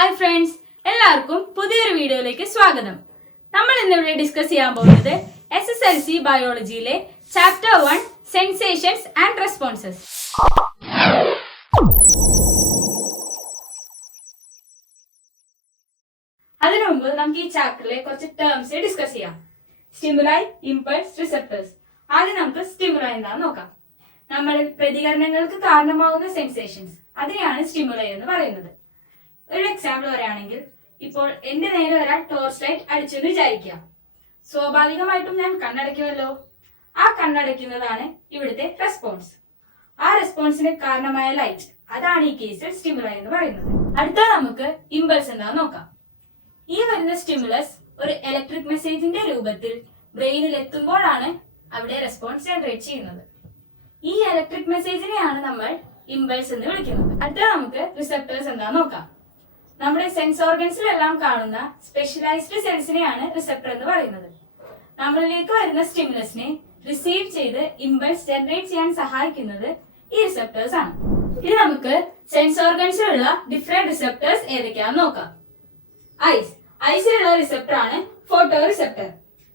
Hi friends, എല്ലാവർക്കും പുതിയൊരു വീഡിയോയിലേക്ക് സ്വാഗതം. നമ്മൾ ഇന്നിവിടെ ഡിസ്കസ് ചെയ്യാൻ പോകുന്നത് SSLC ബയോളജിയിലെ ചാപ്റ്റർ 1 സെൻസേഷൻസ് ആൻഡ് റെസ്പോൺസസ്. അതിനു മുമ്പ് നമുക്ക് ഈ ചാപ്റ്ററിലെ കുറച്ച് ടേംസ് ഡിസ്കസ് ചെയ്യാം. Stimuli, impulse, receptors. ആദ്യം നമുക്ക് സ്റ്റിമുലൈ എന്താണെന്ന് നോക്കാം. നമ്മളിൽ പ്രതികരണങ്ങൾക്ക് കാരണമാകുന്ന സെൻസേഷൻസ്, അതിനെയാണ് സ്റ്റിമുലൈ എന്ന് പറയുന്നത്. ഒരു എക്സാമ്പിൾ പറയുകയാണെങ്കിൽ, ഇപ്പോൾ എന്റെ നേരെ ഒരാൾ ടോർച്ച് ലൈറ്റ് അടിച്ചെന്ന് വിചാരിക്കുക. സ്വാഭാവികമായിട്ടും ഞാൻ കണ്ണടയ്ക്കുമല്ലോ. ആ കണ്ണടയ്ക്കുന്നതാണ് ഇവിടുത്തെ റെസ്പോൺസ്. ആ റെസ്പോൺസിന് കാരണമായ ലൈറ്റ്, അതാണ് ഈ കേസിൽ സ്റ്റിമുലൈ എന്ന് പറയുന്നത്. അടുത്ത നമുക്ക് ഇമ്പൾസ് എന്താണെന്ന് നോക്കാം. ഈ വരുന്ന സ്റ്റിമുലസ് ഒരു ഇലക്ട്രിക് മെസ്സേജിന്റെ രൂപത്തിൽ ബ്രെയിനിൽ എത്തുമ്പോഴാണ് അവിടെ റെസ്പോൺസ് ജനറേറ്റ് ചെയ്യുന്നത്. ഈ ഇലക്ട്രിക് മെസ്സേജിനെയാണ് നമ്മൾ ഇമ്പൾസ് എന്ന് വിളിക്കുന്നത്. അടുത്ത നമുക്ക് റിസെപ്റ്റേഴ്സ് എന്താണെന്ന് നോക്കാം. നമ്മുടെ സെൻസ് ഓർഗൻസിലെല്ലാം കാണുന്ന സ്പെഷ്യലൈസ്ഡ് സെൽസിനെയാണ് റിസെപ്റ്റർ എന്ന് പറയുന്നത്. നമ്മളിലേക്ക് വരുന്ന സ്റ്റിമുലസിനെ റിസീവ് ചെയ്ത് ഇമ്പൾസ് ജനറേറ്റ് ചെയ്യാൻ സഹായിക്കുന്നത് ഈ റിസെപ്റ്റേഴ്സ് ആണ്. ഇനി നമുക്ക് സെൻസ് ഓർഗൻസിലുള്ള ഡിഫറെന്റ് റിസെപ്റ്റേഴ്സ് ഏതൊക്കെയാണെന്ന് നോക്കാം. ഐസിലുള്ള റിസെപ്റ്റർ ആണ് ഫോട്ടോ റിസെപ്റ്റർ.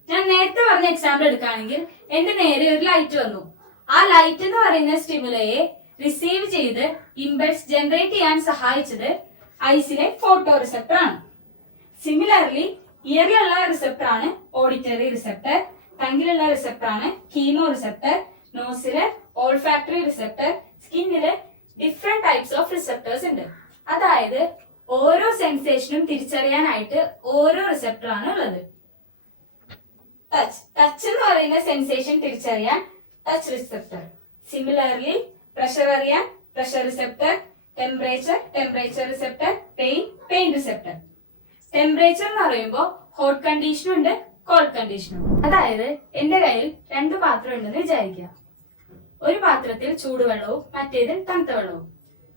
ഞാൻ നേരത്തെ പറഞ്ഞ എക്സാമ്പിൾ എടുക്കുകയാണെങ്കിൽ, എന്റെ നേരെ ഒരു ലൈറ്റ് വന്നു. ആ ലൈറ്റ് എന്ന് പറയുന്ന സ്റ്റിമുലയെ റിസീവ് ചെയ്ത് ഇമ്പൾസ് ജനറേറ്റ് ചെയ്യാൻ സഹായിച്ചത് ഐസിലെ ഫോട്ടോ റിസെപ്റ്റർ ആണ്. സിമിലർലി ഇയറിലുള്ള റിസെപ്റ്റർ ആണ് ഓഡിറ്ററി റിസെപ്റ്റർ, ടങ്ങിലുള്ള റിസെപ്റ്റർ ആണ് കീമോ റിസെപ്റ്റർ, നോസിലെ ഓൾഫാക്ടറി റിസെപ്റ്റർ, സ്കിന്നിലെ ഡിഫറെന്റ് ടൈപ്സ് ഓഫ് റിസെപ്റ്റേഴ്സ് ഉണ്ട്. അതായത് ഓരോ സെൻസേഷനും തിരിച്ചറിയാനായിട്ട് ഓരോ റിസെപ്റ്റർ ആണ് ഉള്ളത്. ടച്ച് എന്ന് പറയുന്ന സെൻസേഷൻ തിരിച്ചറിയാൻ ടച്ച് റിസെപ്റ്റർ. സിമിലർലി പ്രഷർ അറിയാൻ pressure receptor, temperature receptor, pain receptor. Temperature എന്ന് പറയുമ്പോൾ ഹോട്ട് കണ്ടീഷനും ഉണ്ട്, കോൾഡ് കണ്ടീഷനും ഉണ്ട്. അതായത് എന്റെ കയ്യിൽ രണ്ട് പാത്രം ഉണ്ടെന്ന് വിചാരിക്കുക. ഒരു പാത്രത്തിൽ ചൂടുവെള്ളവും മറ്റേതിൽ തണുത്ത വെള്ളവും.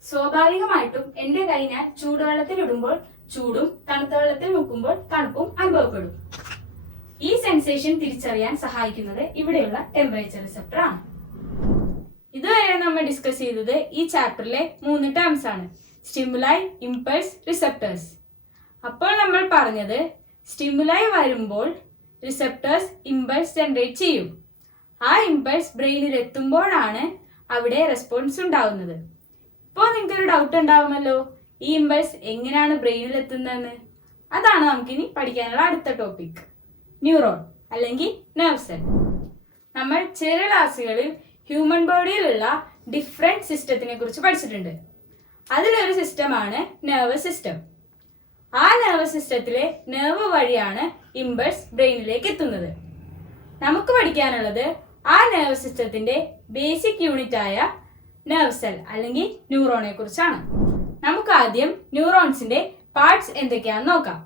സ്വാഭാവികമായിട്ടും എന്റെ കൈ ഞാൻ ചൂടുവെള്ളത്തിൽ ഇടുമ്പോൾ ചൂടും തണുത്ത വെള്ളത്തിൽ മുക്കുമ്പോൾ തണുപ്പും അനുഭവപ്പെടും. ഈ സെൻസേഷൻ തിരിച്ചറിയാൻ സഹായിക്കുന്നത് ഇവിടെയുള്ള ടെമ്പറേച്ചർ റിസെപ്റ്റർ ആണ്. ഇതുവരെ നമ്മൾ ഡിസ്കസ് ചെയ്തത് ഈ ചാപ്റ്ററിലെ 3 ടേംസ് ആണ്: സ്റ്റിമുലൈ, ഇമ്പൾസ്, റിസെപ്റ്റേഴ്സ്. അപ്പോൾ നമ്മൾ പറഞ്ഞത് സ്റ്റിമുലൈ വരുമ്പോൾ റിസെപ്റ്റേഴ്സ് ഇമ്പൾസ് ജനറേറ്റ് ചെയ്യും. ആ ഇമ്പൾസ് ബ്രെയിനിൽ എത്തുമ്പോഴാണ് അവിടെ റെസ്പോൺസ് ഉണ്ടാവുന്നത്. ഇപ്പോൾ നിങ്ങൾക്കൊരു ഡൗട്ട് ഉണ്ടാവുമല്ലോ, ഈ ഇമ്പൾസ് എങ്ങനെയാണ് ബ്രെയിനിൽ എത്തുന്നതെന്ന്. അതാണ് നമുക്കിനി പഠിക്കാനുള്ള അടുത്ത ടോപ്പിക്, ന്യൂറോൺ അല്ലെങ്കിൽ നെർവ് സെൽ. നമ്മൾ ചെറിയ ക്ലാസ്സുകളിൽ ഹ്യൂമൻ ബോഡിയിലുള്ള ഡിഫറെന്റ് സിസ്റ്റത്തിനെ കുറിച്ച് പഠിച്ചിട്ടുണ്ട്. അതിലൊരു സിസ്റ്റമാണ് നെർവസ് സിസ്റ്റം. ആ നെർവസ് സിസ്റ്റത്തിലെ നെർവ് വഴിയാണ് ഇമ്പൾസ് ബ്രെയിനിലേക്ക് എത്തുന്നത്. നമുക്ക് പഠിക്കാനുള്ളത് ആ നെർവ് സിസ്റ്റത്തിന്റെ ബേസിക് യൂണിറ്റ് ആയ നെർവ് സെൽ അല്ലെങ്കിൽ ന്യൂറോണെ കുറിച്ചാണ്. നമുക്ക് ആദ്യം ന്യൂറോൺസിന്റെ പാർട്സ് എന്തൊക്കെയാണെന്ന് നോക്കാം.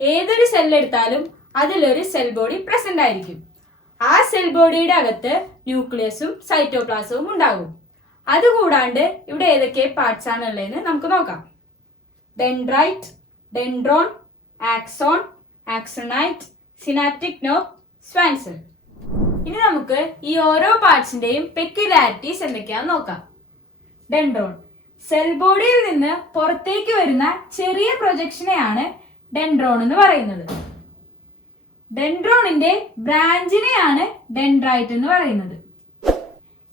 ഏതൊരു സെല്ലെടുത്താലും അതിലൊരു സെൽ ബോഡി പ്രസന്റ് ആയിരിക്കും. ആ സെൽ ബോഡിയുടെ അകത്ത് ന്യൂക്ലിയസും സൈറ്റോപ്ലാസവും ഉണ്ടാകും. അതുകൂടാണ്ട് ഇവിടെ ഏതൊക്കെ പാർട്സ് ആണ് ഉള്ളതെന്ന് നമുക്ക് നോക്കാം. Dendrite, dendron, axon, ആക്സോണൈറ്റ്, synaptic nerve, swan cell. ഇനി നമുക്ക് ഈ ഓരോ പാർട്സിന്റെയും പെക്യുലാരിറ്റീസ് എന്തൊക്കെയാണെന്ന് നോക്കാം. ഡെൻഡ്രോൺ, സെൽ ബോഡിയിൽ നിന്ന് പുറത്തേക്ക് വരുന്ന ചെറിയ പ്രൊജക്ഷനെയാണ് ഡെൻഡ്രോൺ എന്ന് പറയുന്നത്. ഡെൻഡ്രോണിന്റെ ബ്രാഞ്ചിനെയാണ് ഡെൻഡ്രൈറ്റ് എന്ന് പറയുന്നത്.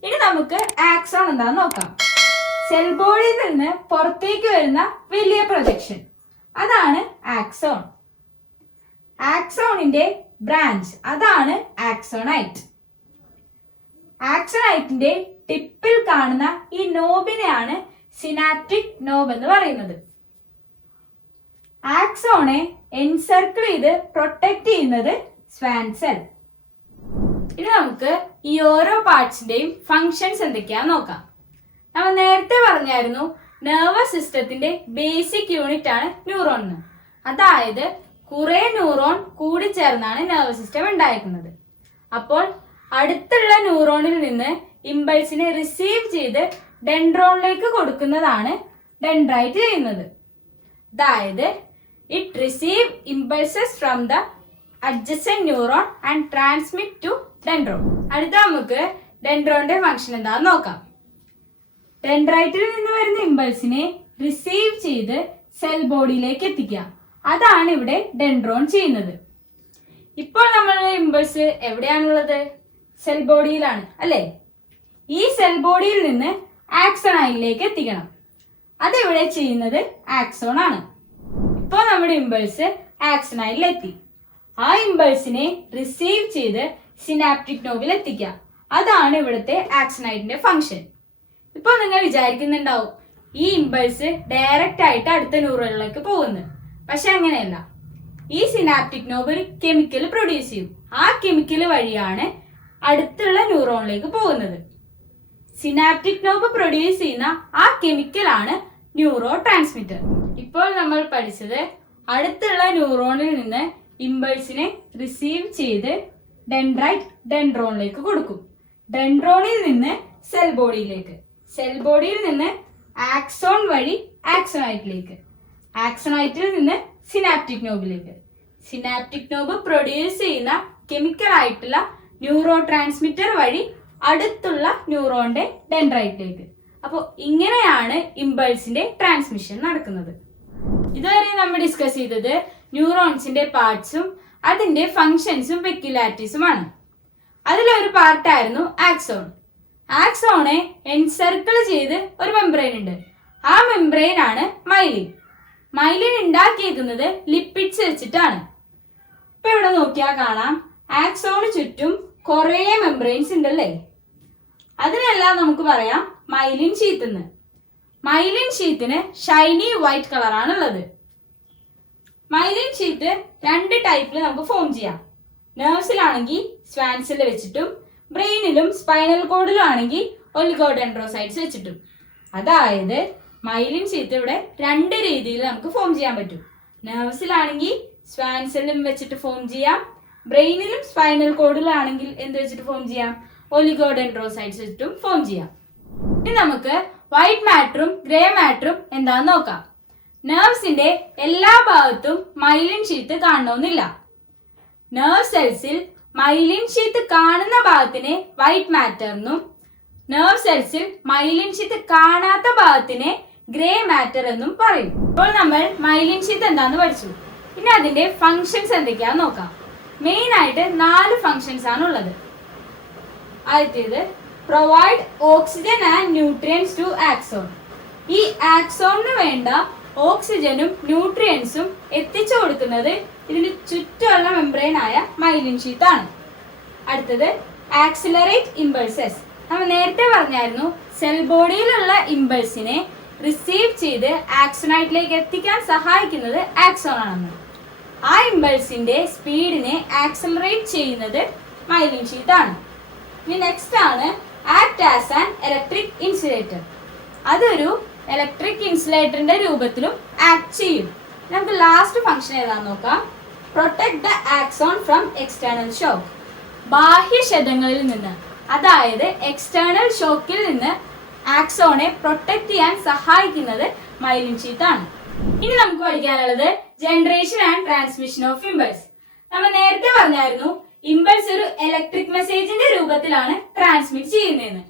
ഇനി നമുക്ക് ആക്സോൺ എന്താന്ന് നോക്കാം. സെൽ ബോഡിയിൽ നിന്ന് പുറത്തേക്ക് വരുന്ന വലിയ പ്രൊജക്ഷൻ, അതാണ് ആക്സോൺ. ആക്സോണിന്റെ ബ്രാഞ്ച്, അതാണ് ആക്സോണൈറ്റ്. ആക്സോണൈറ്റിന്റെ ടിപ്പിൽ കാണുന്ന ഈ നോബിനെയാണ് സിനാപ്റ്റിക് നോബ് എന്ന് പറയുന്നത്. ആക്സോണെ എൻസർക്കിൾ ചെയ്ത് പ്രൊട്ടക്ട് ചെയ്യുന്നത് സ്വാൻ സെൽ. ഇനി നമുക്ക് ഈ ഓരോ പാർട്സിന്റെയും ഫങ്ഷൻസ് എന്തൊക്കെയാന്ന് നോക്കാം. നമ്മൾ നേരത്തെ പറഞ്ഞായിരുന്നു നെർവസ് സിസ്റ്റത്തിന്റെ ബേസിക് യൂണിറ്റ് ആണ് ന്യൂറോൺ എന്ന്. അതായത് കുറെ ന്യൂറോൺ കൂടിച്ചേർന്നാണ് നെർവസ് സിസ്റ്റം ഉണ്ടായിരിക്കുന്നത്. അപ്പോൾ അടുത്തുള്ള ന്യൂറോണിൽ നിന്ന് ഇമ്പൾസിനെ റിസീവ് ചെയ്ത് ഡെൻഡ്രോണിലേക്ക് കൊടുക്കുന്നതാണ് ഡെൻഡ്രൈറ്റ് ചെയ്യുന്നത്. അതായത് it receive impulses from the adjacent neuron and transmit to dendron. അടുത്ത നമുക്ക് ഡെൻഡ്രോണിന്റെ ഫംഗ്ഷൻ എന്താണെന്ന് നോക്കാം. ഡെൻഡ്രൈറ്റിൽ നിന്ന് വരുന്ന ഇമ്പൾസിനെ റിസീവ് ചെയ്ത് സെൽ ബോഡിയിലേക്ക് എത്തിക്കുക. അതാണ് ഇവിടെ ഡെൻഡ്രോൺ ചെയ്യുന്നത്. ഇപ്പോൾ നമ്മളുടെ ഇമ്പൾസ് എവിടെയാണുള്ളത്? സെൽ ബോഡിയിലാണ് അല്ലേ? ഈ സെൽ ബോഡിയിൽ നിന്ന് ആക്സോണയിലേക്ക് എത്തിക്കണം. അതെവിടെ ചെയ്യുന്നത്? ആക്സോൺ ആണ്. ഇപ്പോൾ നമ്മുടെ ഇമ്പൾസ് ആക്സോണയിൽ എത്തി. ആ ഇമ്പൾസിനെ റിസീവ് ചെയ്ത് സിനാപ്റ്റിക് നോബിൽ എത്തിക്കുക. അതാണ് ഇവിടുത്തെ ആക്സോണൈറ്റിന്റെ ഫംഗ്ഷൻ. ഇപ്പോൾ നിങ്ങൾ വിചാരിക്കുന്നുണ്ടാവും ഈ ഇമ്പൾസ് ഡയറക്റ്റ് ആയിട്ട് അടുത്ത ന്യൂറോണിലേക്ക് പോകുന്നു. പക്ഷെ അങ്ങനെയല്ല. ഈ സിനാപ്റ്റിക് നോബ് ഒരു കെമിക്കൽ പ്രൊഡ്യൂസ് ചെയ്യും. ആ കെമിക്കൽ വഴിയാണ് അടുത്തുള്ള ന്യൂറോണിലേക്ക് പോകുന്നത്. സിനാപ്റ്റിക് നോബ് പ്രൊഡ്യൂസ് ചെയ്യുന്ന ആ കെമിക്കലാണ് ന്യൂറോ ട്രാൻസ്മിറ്റർ. ഇപ്പോൾ നമ്മൾ പഠിച്ചത് അടുത്തുള്ള ന്യൂറോണിൽ നിന്ന് ഇമ്പൾസിനെ റിസീവ് ചെയ്ത് ഡെൻഡ്രൈറ്റ് ഡെൻഡ്രോണിലേക്ക് കൊടുക്കും. ഡെൻഡ്രോണിൽ നിന്ന് സെൽ ബോഡിയിലേക്ക്, സെൽ ബോഡിയിൽ നിന്ന് ആക്സോൺ വഴി ആക്സോണൈറ്റിലേക്ക്, ആക്സോണൈറ്റിൽ നിന്ന് സിനാപ്റ്റിക് നോബിലേക്ക്, സിനാപ്റ്റിക് നോബ് പ്രൊഡ്യൂസ് ചെയ്യുന്ന കെമിക്കൽ ആയിട്ടുള്ള ന്യൂറോ ട്രാൻസ്മിറ്റർ വഴി അടുത്തുള്ള ന്യൂറോണിന്റെ ഡെൻഡ്രൈറ്റിലേക്ക്. അപ്പോൾ ഇങ്ങനെയാണ് ഇമ്പൾസിന്റെ ട്രാൻസ്മിഷൻ നടക്കുന്നത്. ഇതുവരെ നമ്മൾ ഡിസ്കസ് ചെയ്തത് ന്യൂറോൺസിന്റെ പാർട്സും അതിന്റെ ഫങ്ഷൻസും പെക്യുലാരിറ്റീസുമാണ്. അതിലൊരു പാർട്ടായിരുന്നു ആക്സോൺ. ആക്സോണെ എൻസർക്കിൾ ചെയ്ത് ഒരു മെംബ്രെയിൻ ഉണ്ട്. ആ മെംബ്രെയിൻ ആണ് മൈലിൻ. മൈലിൻ ഉണ്ടാക്കിയിരിക്കുന്നത് ലിപ്പിഡ്സ് വെച്ചിട്ടാണ്. ഇപ്പൊ ഇവിടെ നോക്കിയാൽ കാണാം ആക്സോണ് ചുറ്റും കുറേ മെംബ്രെയിൻസ് ഉണ്ടല്ലേ. അതിനെല്ലാം നമുക്ക് പറയാം മൈലിൻ ഷീത്ത് എന്ന്. മൈലിൻ ഷീത്തിന് ഷൈനി വൈറ്റ് കളറാണ് ഉള്ളത്. മൈലിൻ ഷീറ്റ് രണ്ട് ടൈപ്പിൽ നമുക്ക് ഫോം ചെയ്യാം. നെർവ്സിലാണെങ്കിൽ സ്വാൻസിൽ വെച്ചിട്ടും ബ്രെയിനിലും സ്പൈനൽ കോഡിലും ആണെങ്കിൽ ഒലിഗോഡെൻഡ്രോസൈറ്റ്സ് വെച്ചിട്ടും. അതായത് മൈലിൻ ഷീറ്റ് ഇവിടെ രണ്ട് രീതിയിൽ നമുക്ക് ഫോം ചെയ്യാൻ പറ്റും. നെർവ്സിലാണെങ്കിൽ സ്വാൻസിലും വെച്ചിട്ട് ഫോം ചെയ്യാം, ബ്രെയിനിലും സ്പൈനൽ കോഡിലാണെങ്കിൽ എന്ത് വെച്ചിട്ട് ഫോം ചെയ്യാം? ഒലിഗോഡെൻഡ്രോസൈറ്റ്സ് വെച്ചിട്ടും ഫോം ചെയ്യാം. ഇനി നമുക്ക് വൈറ്റ് മാറ്ററും ഗ്രേ മാറ്ററും എന്താന്ന് നോക്കാം. നെർവ്സിന്റെ എല്ലാ ഭാഗത്തും മൈലിൻ ഷീത്ത് കാണണമെന്നില്ല. നെർവ് സെൽസിൽ മൈലിൻ ഷീത്ത് കാണുന്ന ഭാഗത്തിനെ വൈറ്റ് മാറ്റർ എന്നും നെർവ് സെൽസിൽ മൈലിൻ ഷീത്ത് കാണാത്ത ഭാഗത്തിനെ ഗ്രേ മാറ്റർ എന്നും പറയും. ഇപ്പോൾ നമ്മൾ മൈലിൻ ഷീത്ത് എന്താന്ന് പഠിച്ചു. ഇനി അതിന്റെ ഫങ്ഷൻസ് എന്തൊക്കെയാന്ന് നോക്കാം. മെയിൻ ആയിട്ട് 4 ഫങ്ഷൻസ് ആണ് ഉള്ളത്. ആദ്യത്തേത് provide oxygen and nutrients to axon. ഈ ആക്സോണിന് വേണ്ട ഓക്സിജനും ന്യൂട്രിയൻസും എത്തിച്ചു കൊടുക്കുന്നത് ഇതിന് ചുറ്റുമുള്ള മെംബ്രെയിൻ ആയ മൈലിൻ ഷീത്ത് ആണ്. അടുത്തത് ആക്സിലറേറ്റ് ഇമ്പൾസസ്. നമ്മൾ നേരത്തെ പറഞ്ഞായിരുന്നു സെൽ ബോഡിയിലുള്ള ഇമ്പൾസിനെ റിസീവ് ചെയ്ത് ആക്സോണൈറ്റിലേക്ക് എത്തിക്കാൻ സഹായിക്കുന്നത് ആക്സോൺ ആണെന്ന്. ആ ഇമ്പൾസിന്റെ സ്പീഡിനെ ആക്സിലറേറ്റ് ചെയ്യുന്നത് മൈലിൻ ഷീത്ത് ആണ്. ഇനി നെക്സ്റ്റ് ആണ് act as an electric insulator. അതൊരു ഇലക്ട്രിക് ഇൻസുലേറ്ററിന്റെ രൂപത്തിലും ആക്ട് ചെയ്യും. നമുക്ക് ലാസ്റ്റ് ഫംഗ്ഷൻ ഏതാണെന്ന് നോക്കാം. Protect the axon from external shock. ബാഹ്യ ക്ഷതങ്ങളിൽ നിന്ന്, അതായത് എക്സ്റ്റേണൽ ഷോക്കിൽ നിന്ന് ആക്സോണെ പ്രൊട്ടക്ട് ചെയ്യാൻ സഹായിക്കുന്നത് മൈലിൻ ഷീത്ത് ആണ്. ഇനി നമുക്ക് പഠിക്കാനുള്ളത് generation and transmission of impulse. നമ്മൾ നേരത്തെ പറഞ്ഞായിരുന്നു ഇമ്പൾസ് ഒരു ഇലക്ട്രിക് മെസ്സേജിന്റെ രൂപത്തിലാണ് ട്രാൻസ്മിറ്റ് ചെയ്യുന്നതെന്ന്.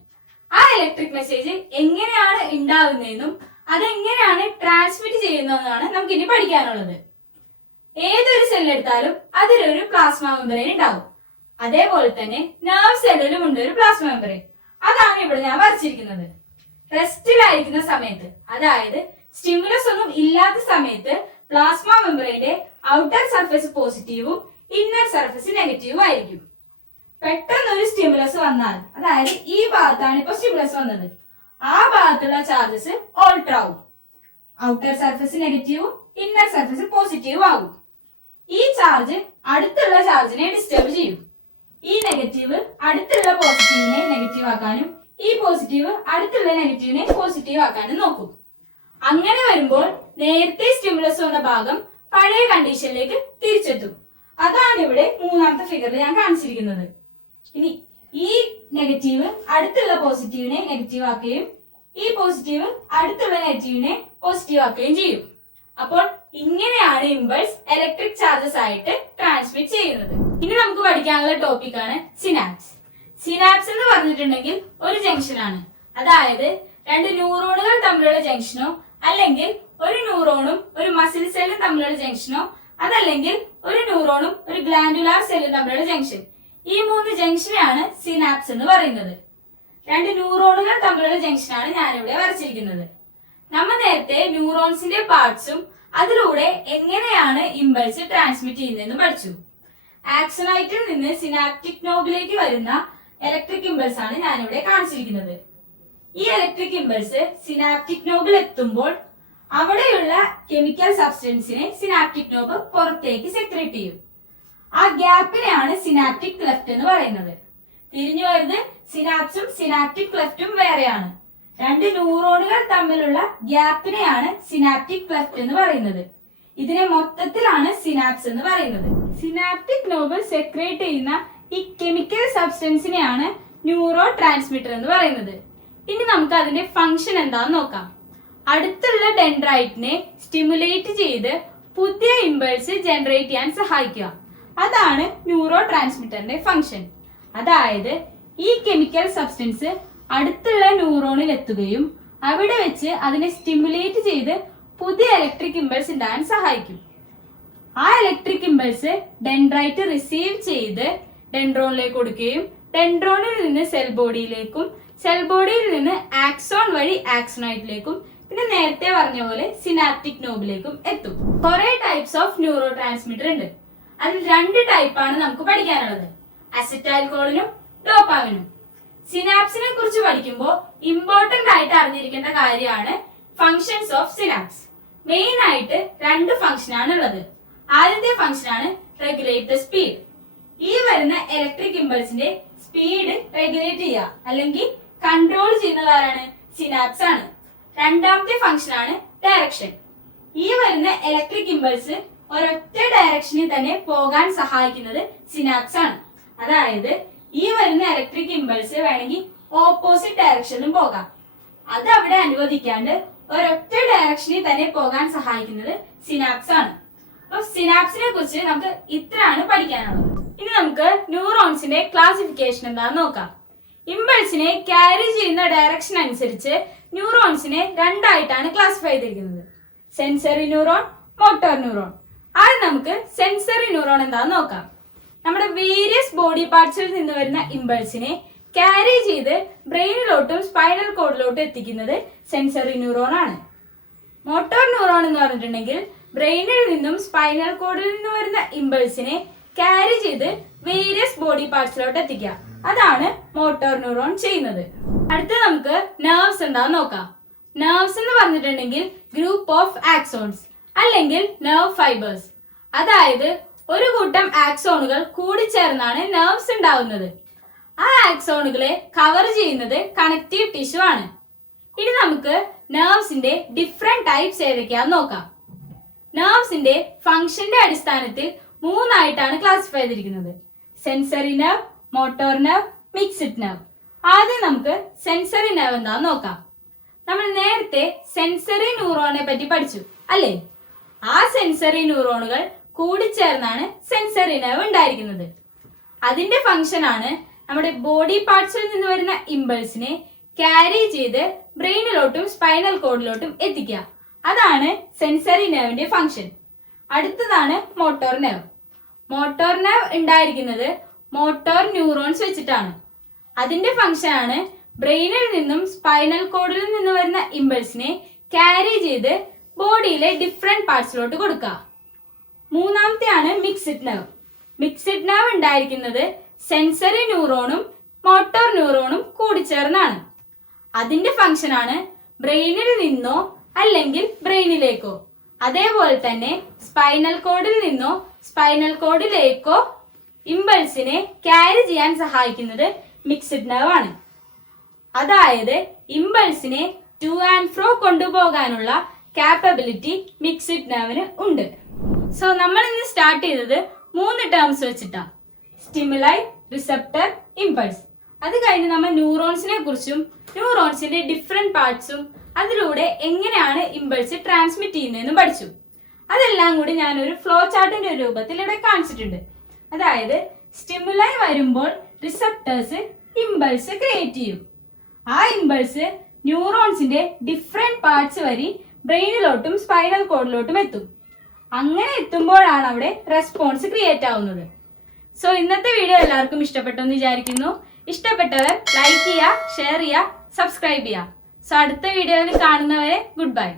ആ ഇലക്ട്രിക് മെസ്സേജ് എങ്ങനെയാണ് ഉണ്ടാവുന്നതെന്നും അതെങ്ങനെയാണ് ട്രാൻസ്മിറ്റ് ചെയ്യുന്നതെന്നാണ് നമുക്ക് ഇനി പഠിക്കാനുള്ളത്. ഏതൊരു സെല്ലെടുത്താലും അതിലൊരു പ്ലാസ്മ മെംബ്രെയിൻ ഉണ്ടാവും. അതേപോലെ തന്നെ നെർവ് സെല്ലിലും ഉണ്ട് ഒരു പ്ലാസ്മ മെംബ്രെയിൻ. അതാണ് ഇവിടെ ഞാൻ വരച്ചിരിക്കുന്നത്. റെസ്റ്റിലായിരിക്കുന്ന സമയത്ത്, അതായത് സ്റ്റിമുലസ് ഒന്നും ഇല്ലാത്ത സമയത്ത് പ്ലാസ്മ മെംബ്രെയിന്റെ ഔട്ടർ സർഫേസ് പോസിറ്റീവും ഇന്നർ സർഫേസ് നെഗറ്റീവും ആയിരിക്കും. പെട്ടെന്ന് ഒരു സ്റ്റിമുലസ് വന്നാൽ, അതായത് ഈ ഭാഗത്താണ് ഇപ്പൊ സ്റ്റിമുലസ് വന്നത്, ആ ഭാഗത്തുള്ള ചാർജസ് ഓൾട്ടർ ആവും. ഔട്ടർ സർഫേസ് നെഗറ്റീവും ഇന്നർ സർഫേസ് പോസിറ്റീവും ആവും. ഈ ചാർജ് അടുത്തുള്ള ചാർജിനെ ഡിസ്റ്റർബ് ചെയ്യും. ഈ നെഗറ്റീവ് അടുത്തുള്ള പോസിറ്റീവിനെ നെഗറ്റീവ് ആക്കാനും ഈ പോസിറ്റീവ് അടുത്തുള്ള നെഗറ്റീവിനെ പോസിറ്റീവ് ആക്കാനും നോക്കും. അങ്ങനെ വരുമ്പോൾ നേരത്തെ സ്റ്റിമുലസ് വന്ന ഭാഗം പഴയ കണ്ടീഷനിലേക്ക് തിരിച്ചെത്തും. അതാണ് ഇവിടെ മൂന്നാമത്തെ ഫിഗറിൽ ഞാൻ കാണിച്ചിരിക്കുന്നത്. ഇനി ഈ നെഗറ്റീവ് അടുത്തുള്ള പോസിറ്റീവിനെ നെഗറ്റീവ് ആക്കുകയും ഈ പോസിറ്റീവ് അടുത്തുള്ള നെഗറ്റീവിനെ പോസിറ്റീവ് ആക്കുകയും ചെയ്യും. അപ്പോൾ ഇങ്ങനെയാണ് ഇമ്പൾസ് ഇലക്ട്രിക് ചാർജസ് ആയിട്ട് ട്രാൻസ്മിറ്റ് ചെയ്യുന്നത്. ഇനി നമുക്ക് പഠിക്കാനുള്ള ടോപ്പിക് ആണ് സിനാപ്സ്. സിനാപ്സ് എന്ന് പറഞ്ഞിട്ടുണ്ടെങ്കിൽ ഒരു ജംഗ്ഷൻ ആണ്. അതായത് രണ്ട് ന്യൂറോണുകൾ തമ്മിലുള്ള ജംഗ്ഷനോ അല്ലെങ്കിൽ ഒരു ന്യൂറോണും ഒരു മസിൽ സെല്ലും തമ്മിലുള്ള ജംഗ്ഷനോ അതല്ലെങ്കിൽ ഒരു ന്യൂറോണും ഒരു ഗ്ലാൻഡുലാർ സെല്ലും തമ്മിലുള്ള ജംഗ്ഷൻ, ഈ 3 ജംഗ്ഷനെയാണ് സിനാപ്സ് എന്ന് പറയുന്നത്. 2 ന്യൂറോണുകൾ തമ്മിലുള്ള ജംഗ്ഷനാണ് ഞാനിവിടെ വരച്ചിരിക്കുന്നത്. നമ്മൾ നേരത്തെ ന്യൂറോൺസിന്റെ പാർട്സും അതിലൂടെ എങ്ങനെയാണ് ഇമ്പൾസ് ട്രാൻസ്മിറ്റ് ചെയ്യുന്നതെന്ന് പഠിച്ചു. ആക്സോണൈറ്റിൽ നിന്ന് സിനാപ്റ്റിക് നോബിലേക്ക് വരുന്ന ഇലക്ട്രിക് ഇമ്പൾസ് ആണ് ഞാനിവിടെ കാണിച്ചിരിക്കുന്നത്. ഈ ഇലക്ട്രിക് ഇമ്പൾസ് സിനാപ്റ്റിക് നോബിൽ എത്തുമ്പോൾ അവിടെയുള്ള കെമിക്കൽ സബ്സ്റ്റൻസിനെ സിനാപ്റ്റിക് നോബ് പുറത്തേക്ക് സെക്രേറ്റ് ചെയ്യും. ആ ഗ്യാപ്പിനെയാണ് സിനാപ്റ്റിക് ക്ലെഫ്റ്റ് എന്ന് പറയുന്നത്. തിരിഞ്ഞു വരുന്നത് സിനാപ്സും സിനാപ്റ്റിക് ക്ലെഫ്റ്റും വേറെയാണ്. 2 ന്യൂറോണുകൾ തമ്മിലുള്ള ഗ്യാപ്പിനെയാണ് സിനാപ്റ്റിക് ക്ലെഫ്റ്റ് എന്ന് പറയുന്നത്. ഇതിനെ മൊത്തത്തിലാണ് സിനാപ്സ് എന്ന് പറയുന്നത്. സിനാപ്റ്റിക് നോബ് സെക്രേറ്റ് ചെയ്യുന്ന ഈ കെമിക്കൽ സബ്സ്റ്റൻസിനെയാണ് ന്യൂറോ ട്രാൻസ്മിറ്റർ എന്ന് പറയുന്നത്. ഇനി നമുക്ക് അതിന്റെ ഫംഗ്ഷൻ എന്താന്ന് നോക്കാം. അടുത്തുള്ള ഡെൻഡ്രൈറ്റിനെ സ്റ്റിമുലേറ്റ് ചെയ്ത് പുതിയ ഇമ്പൾസ് ജനറേറ്റ് ചെയ്യാൻ സഹായിക്കുക. അതാണ് ന്യൂറോ ട്രാൻസ്മിറ്ററിന്റെ ഫംഗ്ഷൻ. അതായത് ഈ കെമിക്കൽ സബ്സ്റ്റൻസ് അടുത്തുള്ള ന്യൂറോണിൽ എത്തുകയും അവിടെ വെച്ച് അതിനെ സ്റ്റിമുലേറ്റ് ചെയ്ത് പുതിയ ഇലക്ട്രിക് ഇമ്പൾസ് ഉണ്ടാകാൻ സഹായിക്കും. ആ ഇലക്ട്രിക് ഇമ്പൾസ് ഡെൻഡ്രൈറ്റ് റിസീവ് ചെയ്ത് ഡെൻഡ്രോണിലേക്ക് കൊടുക്കുകയും ഡെൻഡ്രോണിൽ നിന്ന് സെൽ ബോഡിയിലേക്കും സെൽ ബോഡിയിൽ നിന്ന് ആക്സോൺ വഴി ആക്സോണൈറ്റിലേക്കും പിന്നെ നേരത്തെ പറഞ്ഞ പോലെ സിനാപ്റ്റിക് നോബിലേക്കും എത്തും. കുറെ ടൈപ്സ് ഓഫ് ന്യൂറോ ട്രാൻസ്മിറ്റർ ഉണ്ട്. അതിൽ 2 ടൈപ്പാണ് നമുക്ക് പഠിക്കാനുള്ളത്, അസറ്റൈൽകോളിനും ഡോപാമിനും. സിനാപ്സിനെ കുറിച്ച് പഠിക്കുമ്പോൾ ഇമ്പോർട്ടന്റ് ആയിട്ട് അറിഞ്ഞിരിക്കേണ്ട കാര്യമാണ് ഫങ്ഷൻസ് ഓഫ് സിനാപ്സ്. മെയിൻ ആയിട്ട് 2 ഫംഗ്ഷൻ ആണ് ഉള്ളത്. ആദ്യത്തെ ഫംഗ്ഷൻ ആണ് റെഗുലേറ്റ് ദ സ്പീഡ്. ഈ വരുന്ന ഇലക്ട്രിക് ഇമ്പൾസിന്റെ സ്പീഡ് റെഗുലേറ്റ് ചെയ്യുക അല്ലെങ്കിൽ കൺട്രോൾ ചെയ്യുന്നത് ആരാണ്? സിനാപ്സ് ആണ്. രണ്ടാമത്തെ ഫംഗ്ഷൻ ആണ് ഡയറക്ഷൻ. ഈ വരുന്ന ഇലക്ട്രിക് ഇമ്പൾസ് ഒരൊറ്റ ഡയറക്ഷനിൽ തന്നെ പോകാൻ സഹായിക്കുന്നത് സിനാപ്സ് ആണ്. അതായത് ഈ വരുന്ന ഇലക്ട്രിക് ഇമ്പൾസ് വേണമെങ്കിൽ ഓപ്പോസിറ്റ് ഡയറക്ഷനിലും പോകാം. അത് അവിടെ അനുവദിക്കാണ്ട് ഒരൊറ്റ ഡയറക്ഷനിൽ തന്നെ പോകാൻ സഹായിക്കുന്നത് സിനാപ്സ് ആണ്. അപ്പൊ സിനാപ്സിനെ കുറിച്ച് നമുക്ക് ഇത്രയാണ് പഠിക്കാനുള്ളത്. ഇനി നമുക്ക് ന്യൂറോൺസിന്റെ ക്ലാസിഫിക്കേഷൻ എന്താണെന്ന് നോക്കാം. ഇമ്പൾസിനെ ക്യാരി ചെയ്യുന്ന ഡയറക്ഷൻ അനുസരിച്ച് ന്യൂറോൺസിനെ 2 ആയിട്ടാണ് ക്ലാസിഫൈ ചെയ്തിരിക്കുന്നത്, സെൻസറി ന്യൂറോൺ, മോട്ടോർ ന്യൂറോൺ. ആദ്യം നമുക്ക് സെൻസറി ന്യൂറോൺ എന്താണെന്ന് നോക്കാം. നമ്മുടെ വേരിയസ് ബോഡി പാർട്സിൽ നിന്ന് വരുന്ന ഇമ്പൾസിനെ ക്യാരി ചെയ്ത് ബ്രെയിനിലോട്ടും സ്പൈനൽ കോഡിലോട്ടും എത്തിക്കുന്നത് സെൻസറി ന്യൂറോൺ ആണ്. മോട്ടോർ ന്യൂറോൺ എന്ന് പറഞ്ഞിട്ടുണ്ടെങ്കിൽ ബ്രെയിനിൽ നിന്നും സ്പൈനൽ കോഡിൽ നിന്നും വരുന്ന ഇമ്പൾസിനെ ക്യാരി ചെയ്ത് വേരിയസ് ബോഡി പാർട്സിലോട്ട് എത്തിക്കുക. അതാണ് മോട്ടോർ ന്യൂറോൺ ചെയ്യുന്നത്. അടുത്ത നമുക്ക് നെർവ്സ് എന്താന്ന് നോക്കാം. നെർവ്സ് എന്ന് പറഞ്ഞിട്ടുണ്ടെങ്കിൽ ഗ്രൂപ്പ് ഓഫ് ആക്സോൺസ് അല്ലെങ്കിൽ നെർവ് ഫൈബേഴ്സ്. അതായത് ഒരു കൂട്ടം ആക്സോണുകൾ കൂടിച്ചേർന്നാണ് നെർവ്സ് ഉണ്ടാവുന്നത്. ആ ആക്സോണുകളെ കവർ ചെയ്യുന്നത് കണക്റ്റീവ് ടിഷ്യൂ ആണ്. ഇനി നമുക്ക് നെർവ്സിന്റെ ഡിഫറെന്റ് ടൈപ്സ് ഏതൊക്കെയാന്ന് നോക്കാം. നെർവ്സിന്റെ ഫംഗ്ഷന്റെ അടിസ്ഥാനത്തിൽ 3 ആയിട്ടാണ് ക്ലാസിഫൈ ചെയ്തിരിക്കുന്നത്, sensory nerve, motor nerve, mixed nerve. ആദ്യം നമുക്ക് സെൻസറി നെർവ് എന്താന്ന് നോക്കാം. നമ്മൾ നേരത്തെ സെൻസറി ന്യൂറോണിനെ പറ്റി പഠിച്ചു അല്ലേ? ആ സെൻസറി ന്യൂറോണുകൾ കൂടിച്ചേർന്നാണ് സെൻസറി നെർവ് ഉണ്ടായിരിക്കുന്നത്. അതിന്റെ ഫംഗ്ഷൻ ആണ് നമ്മുടെ ബോഡി പാർട്സിൽ നിന്ന് വരുന്ന ഇമ്പൾസിനെ ക്യാരി ചെയ്ത് ബ്രെയിനിലോട്ടും സ്പൈനൽ കോഡിലോട്ടും എത്തിക്കുക. അതാണ് സെൻസറി നെർവിന്റെ ഫംഗ്ഷൻ. അടുത്തതാണ് മോട്ടോർ നെർവ്. മോട്ടോർ നെർവ് ഉണ്ടായിരിക്കുന്നത് മോട്ടോർ ന്യൂറോൺസ് വെച്ചിട്ടാണ്. അതിന്റെ ഫംഗ്ഷൻ ആണ് ബ്രെയിനിൽ നിന്നും സ്പൈനൽ കോഡിൽ നിന്ന് വരുന്ന ഇമ്പൾസിനെ ക്യാരി ചെയ്ത് ബോഡിയിലെ ഡിഫറെന്റ് പാർട്സിലോട്ട് കൊടുക്കുക. മൂന്നാമത്തെയാണ് മിക്സ്ഡ് നെർവ്. മിക്സ്ഡ് നെർവ് ഉണ്ടായിരിക്കുന്നത് സെൻസറി ന്യൂറോണും മോട്ടോർ ന്യൂറോണും കൂടിച്ചേർന്നാണ്. അതിന്റെ ഫംഗ്ഷൻ ആണ് ബ്രെയിനിൽ നിന്നോ അല്ലെങ്കിൽ ബ്രെയിനിലേക്കോ അതേപോലെ തന്നെ സ്പൈനൽ കോഡിൽ നിന്നോ സ്പൈനൽ കോഡിലേക്കോ ഇമ്പൾസിനെ ക്യാരി ചെയ്യാൻ സഹായിക്കുന്നത് മിക്സ്ഡ് നെർവ് ആണ്. അതായത് ഇമ്പൾസിനെ ടു ആൻഡ് ഫ്രോ കൊണ്ടുപോകാനുള്ള കാപ്പബിലിറ്റി മിക്സ്ഡ് നെർവിന് ഉണ്ട്. സോ നമ്മൾ ഇന്ന് സ്റ്റാർട്ട് ചെയ്തത് 3 ടേംസ് വെച്ചിട്ടാണ്, സ്റ്റിമുലൈ, റിസെപ്റ്റർ, ഇമ്പൾസ്. അത് കഴിഞ്ഞ് നമ്മൾ ന്യൂറോൺസിനെ കുറിച്ചും ന്യൂറോൺസിന്റെ ഡിഫറെന്റ് പാർട്സും അതിലൂടെ എങ്ങനെയാണ് ഇമ്പൾസ് ട്രാൻസ്മിറ്റ് ചെയ്യുന്നതെന്ന് പഠിച്ചു. അതെല്ലാം കൂടി ഞാനൊരു ഫ്ലോ ചാർട്ടിന്റെ രൂപത്തിൽ ഇവിടെ കാണിച്ചിട്ടുണ്ട്. അതായത് സ്റ്റിമുലൈ വരുമ്പോൾ റിസെപ്റ്റേഴ്സ് ഇമ്പൾസ് ക്രിയേറ്റ് ചെയ്യും. ആ ഇമ്പൾസ് ന്യൂറോൺസിന്റെ ഡിഫറെന്റ് പാർട്സ് വഴി ബ്രെയിനിലോട്ടും സ്പൈനൽ കോഡിലോട്ടും എത്തും. അങ്ങനെ എത്തുമ്പോഴാണ് അവിടെ റെസ്പോൺസ് ക്രിയേറ്റ് ആവുന്നത്. സോ ഇന്നത്തെ വീഡിയോ എല്ലാവർക്കും ഇഷ്ടപ്പെട്ടു എന്ന് വിചാരിക്കുന്നു. ഇഷ്ടപ്പെട്ടവർ ലൈക്ക് ചെയ്യുക, ഷെയർ ചെയ്യുക, സബ്സ്ക്രൈബ് ചെയ്യുക. സോ അടുത്ത വീഡിയോയിൽ കാണുന്നവരെ ഗുഡ് ബൈ.